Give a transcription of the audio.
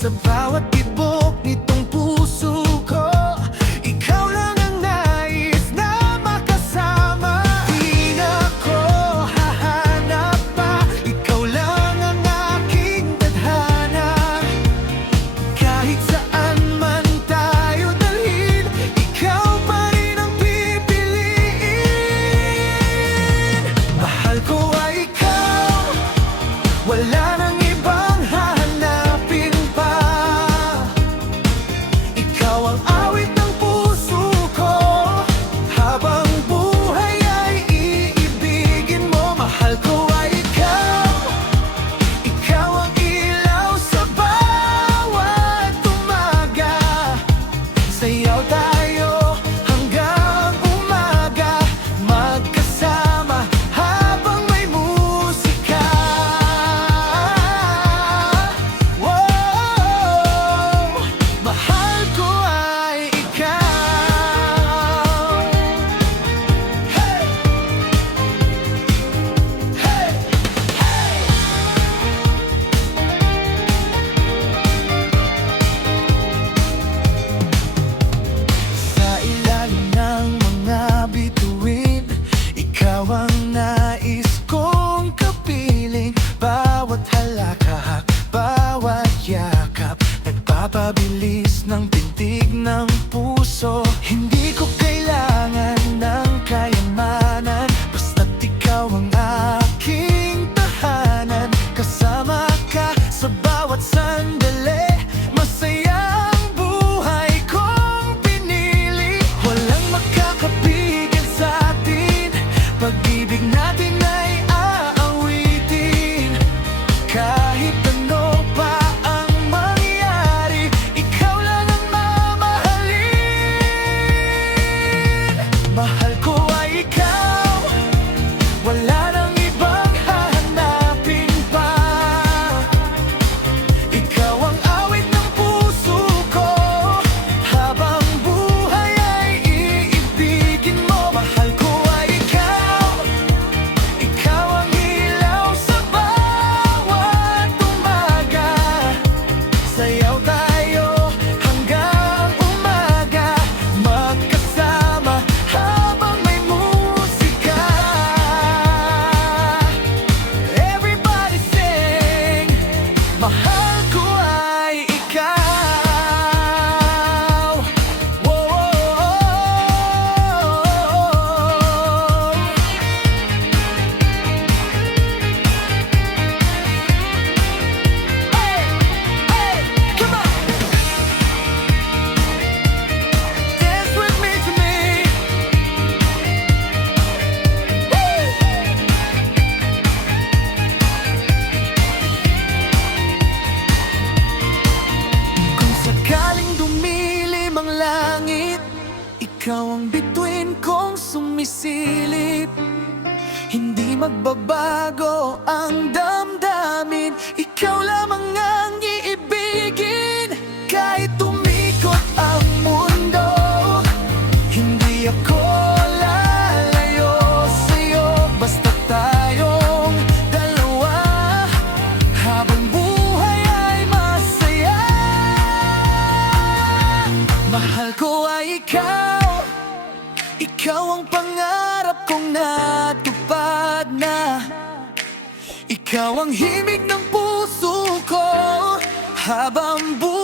Sa bawat tibok nitong puso ko, ikaw lang ang nais na makasama. Di na ko hahanap pa, ikaw lang ang aking tadhana. Kahit saan man tayo dalhin, ikaw pa rin ang pipiliin. Mahal ko ay ikaw, wala nang ibang hahanapin pa. Ikaw ang awit ng puso ko, habang buhay ay iibigin mo. Mahal ko ay ikaw, ikaw ang ilaw sa bawat umaga. Sayaw tayo hanggang umaga, magkasama habang may musika. Wow, mahal ko ay ikaw. Hey! Hey! Sa ilalim ng mga bituin, ikaw ang nais kong kapiling. Bawat halakak, bawat yakap, nagpapabilis ng tintig ng puso. Hindi ko kailangan ng kayamanan, basta't ikaw ang aking tahanan. Kasama ka sa bawat sandali, masaya ang buhay kong pinili. Walang makakapigil sa atin, pag-ibig natin ay aawitin. Kahit ano pa ang mangyari, ikaw lang ang mamahalin. Mahal ko ay ikaw, wala nang ibang hahanapin pa. Ikaw ang awit ng puso ko, habang buhay ay iibigin mo. Mahal ko ay ikaw, ikaw ang ilaw sa bawat umaga. Sayaw tayo hanggang umaga, magkasama habang may musika. Everybody sing, mahal ko ay ikaw. Whoa. Hey, hey, come on. Dance with me tonight. Woo! Kung sakaling dumilim ang langit, ikaw ang bituin kong sumisilip. Hindi magbabago ang damdamin, ikaw lamang ang iibigin. Kahit umikot ang mundo, hindi ako lalayo sa'yo. Basta tayong dalawa, habang buhay ay masaya. Mahal ko ay ikaw, ikaw ang pangarap kong natupad na. Ikaw ang himig ng puso ko, habang buhay